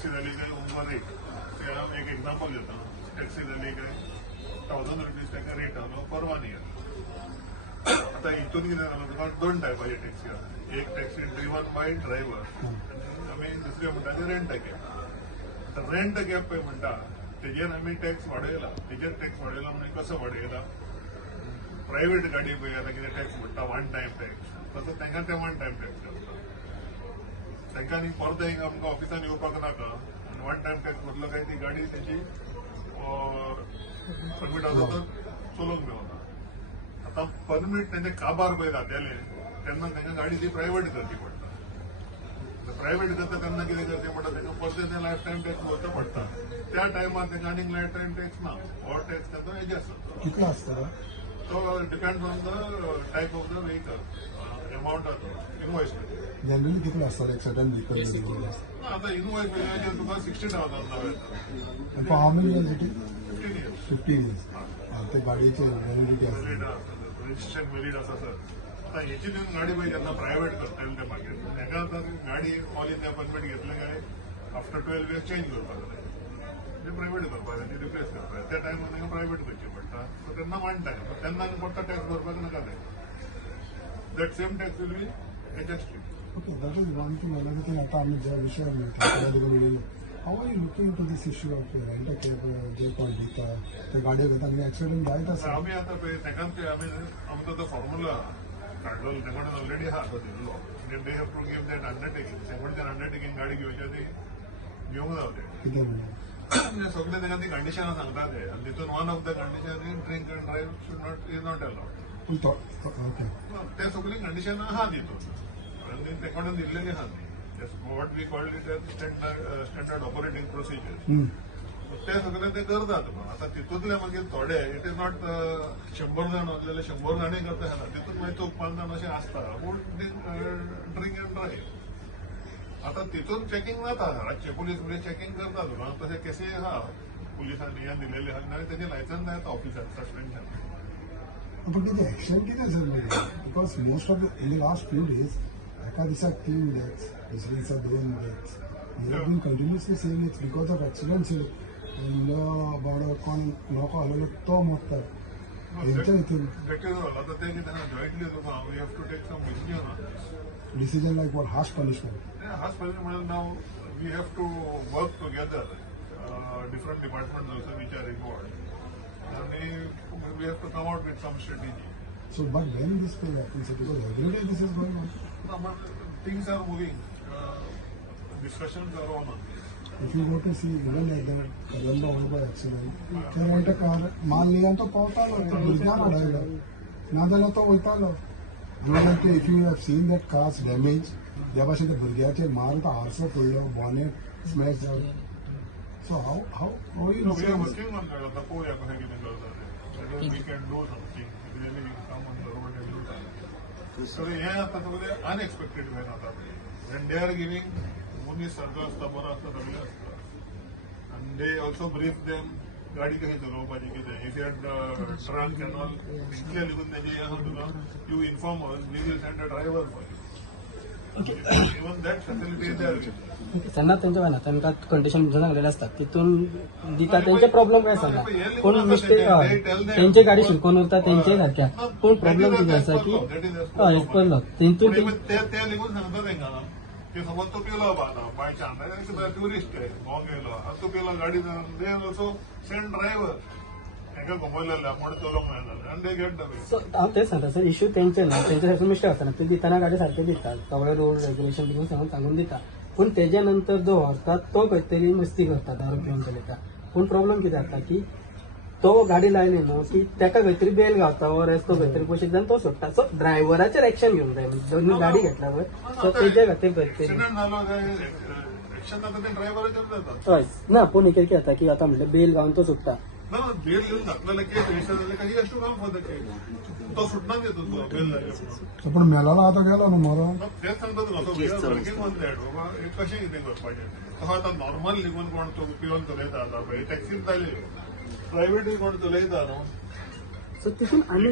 Taxi झाली काय उंबर एक एक्झाम्पल देतो. टॅक्सी झाली काय 1000 रुपीज ताका रेट आलो पर 1 year. आता हितून कितें जालें तुका 2 टायपाची टॅक्सी आसा. एक टॅक्सी ड्रिवन बाय ड्रायव्हर आमी दुसरे म्हणटा ते rent a cab. Rent a cab पळय म्हणटा तेजेर आमी टॅक्स वाडयला. तेजेर टॅक्स वाडयला म्हणजे कसो वाडयला, प्रायव्हेट गाडी पळय आतां कितें टॅक्स म्हणटा 1 time टॅक्स, तसो तांकां ते 1 time टॅक्स आसता. तांकां न्ही परत हिंगा आमकां ऑफिसान येवपाक नाका. 1 time टॅक्स म्हटलो काय ती गाडी तेजी परमीट आसा तर चलोवंक मेळना. आता परमीट तेंचे काबार पळय जातले तेन्ना तांकां गाडी ती प्रायव्हेट करची पडटा. प्रायव्हेट करता तेन्ना कितें करचें पडटा, तांकां परत ते लायफ टायम टॅक्स भरचो पडटा. त्या टायमार तांकां आनीक लायफ टायम टॅक्स ना, हो टॅक्स ताचो एडजस्ट जाता. कितलो आसता तो depends on the type of the vehicle, amount of invoice. Generally कितलो आसता लायक सडन व्हीकल आता इनवॉइस म्हणजे तुका 60,000 नाव येता. For how many years it is? 15 years. 15 years. ते गाडयेचे व्हॅलिडिटी आसता. रजिस्ट्रेशन व्हॅलिड आसा सर. आता हेची तुवें गाडी पळय जेन्ना प्रायव्हेट करतले ते मागीर ताका आतां गाडी ऑल इंडिया परमीट घेतले काय आफ्टर 12 years चेंज करपाक जाय. म्हणजे प्रायव्हेट करपाक जाय, रिप्लेस करपाक जाय. त्या टायमार तांकां प्रायव्हेट करची पडटा. सो तेन्ना 1 time. तेन्ना परत टॅक्स भरपाक नाका ते. That same tax will be adjusted. Okay, that is one thing. Another thing, आता आम्ही ज्या विषयावर मिळतो, how are you looking to this issue of rent a cab जे कोण दिता ते गाडयो घेता आनी एक्सिडेंट जायत आसा. आमी आतां पळय ताकाच ते आमी आमचो तो फॉर्म्युला काडलो ताका ऑलरेडी आहा तो दिल्लो. They have to give that undertaking. सेगून अंडरटेकिंग गाडी घेवचे ती घेवंक जावचे. कितें म्हणून म्हणजे सगळे ताका ती कंडिशनां सांगता ते. आनी तितून one of the condition is drink and drive should not is not allowed. Okay ते सगळी कंडिशनां आहा तितून आनी ते कोणें दिल्लेली आहा ती. What we called it as standard operating procedure. ते सगळे ते करतात. आता तितूंतले मागीर थोडे इट इज नॉट 100 जाण असलेले 100 जाणूय करता येना. तितून मागीर 4-5 जाण अशे आसता पूण ड्रिंक अँड ड्रायव्ह. आता तितून चेकिंग जाता. रातचे पुलीस म्हणजे चेकिंग करता तुका. तशे केसी आहा पुलिसांनी हे दिलेले आहा आनी तेजे लायसन्स जाय ऑफिसाक सस्पेन्शन. पण कितें एक्शन कितें जाल्लें? Because most of in the last few days एका दिसाक 3 डेथ्स, दुसऱ्या दिसा 2 deaths. You have been continuously saying it's because of accidents. बाबडो कोण लोको आसलेलो तो मरता हेंच्या हितून. आता ते कितें जॉयंटली तुका we have to take some decision on this. Decision like what harsh punishment. Harsh punishment म्हणजे नाव we have to work together different departments also which are involved आणि we have to come out with some strategy. So, but when this will happen, because every day this is going on. No, but things are moving. Discussions are on. If you go to see even like the Colombo over accident, they want a car, माल लिया तो पावतालो, तो भुरग्यांक हाडयलो. नाजाल्यार तो वयतालो. If you have seen that car's damage, ज्या भाशेन त्या भुरग्याचे मार तो आरसो पडलो, bonnet smashed out. So how you No, we are working on that. आता पळोवया कशें कितें करता ते. We can do something. Really come on the road and do that. So हे आता सगळे अनएक्सपेक्टेड वेन आता. And they are giving मुनीस सारको आसता, बरो आसता, सगळे आसता. And they also brief them गाडी कशी चलोवपाची कितें. If you had drunk and all, इतले लिगून तेजे हे आसा तुका, you inform us, we will send a driver for you. Even that facility is there with us. त्यांना त्यांच्या वेळा तांकां कंडिशन सांगलेले असतात तितून दिता तेंचे प्रॉब्लेम काय सांगा. पूण मिस्टेक तेंचे गाडी शिकून उरता तेंचे सारख्या. पूण प्रॉब्लेम कितें आसा की हय पडलो तितून ते लिगून सांगता तांकां की समज तूं पिलो बाय चान्स ट्युरिस्ट भोंवंक गेलो आतां तूं पिलो गाडी दे ऑल्सो सेंड ड्रायव्हर. तांकां घुमयलेले आपण चलोवंक मेळना आनी दे गेट द वे. हांव तेच सांगता सर इश्यू तेंचे ना. तेंचे सारखे मिस्टेक आसतना ते दितना गाडी सारखे दितात सगळे रूल रेग्युलेशन दिवन सांगून दिता. पूण तेज्या नंतर जो व्हरता तो खंय तरी मस्ती करता दारू पिवन गेले. पूण प्रॉब्लेम कितें जाता की तो गाडी लायली न्हू की ताका खंय तरी बेल गावता और तो खंय तरी पयशे जावन तो सोडटा. सो ड्रायव्हराचेर एक्शन घेवंक जाय. जेन्ना गाडी घेतल्या पळय सो तेजे खातीर खंय तरी एक्शन जाता ते ड्रायव्हराचेर जाता. हय ना. पूण कितें जाता की आतां म्हणल्यार बेल गावन तो सुट्टा. ना बेल घेऊन घातलेला केस रजिस्टर झाले काही असतो काम फॉर द केस तो सुटणार घेतो तो बेल झाले. पण मेलाला आता गेला न्हू मरण. तेच सांगतो तुका वर्किंग ऑन दॅट बाबा कशें कितें करपाचें. तो आतां नॉर्मल लिगून कोण तो पिवन चलयता आतां पळय टॅक्सीत जाले प्रायव्हेटूय कोण चलयता न्हू. सो तितून आनी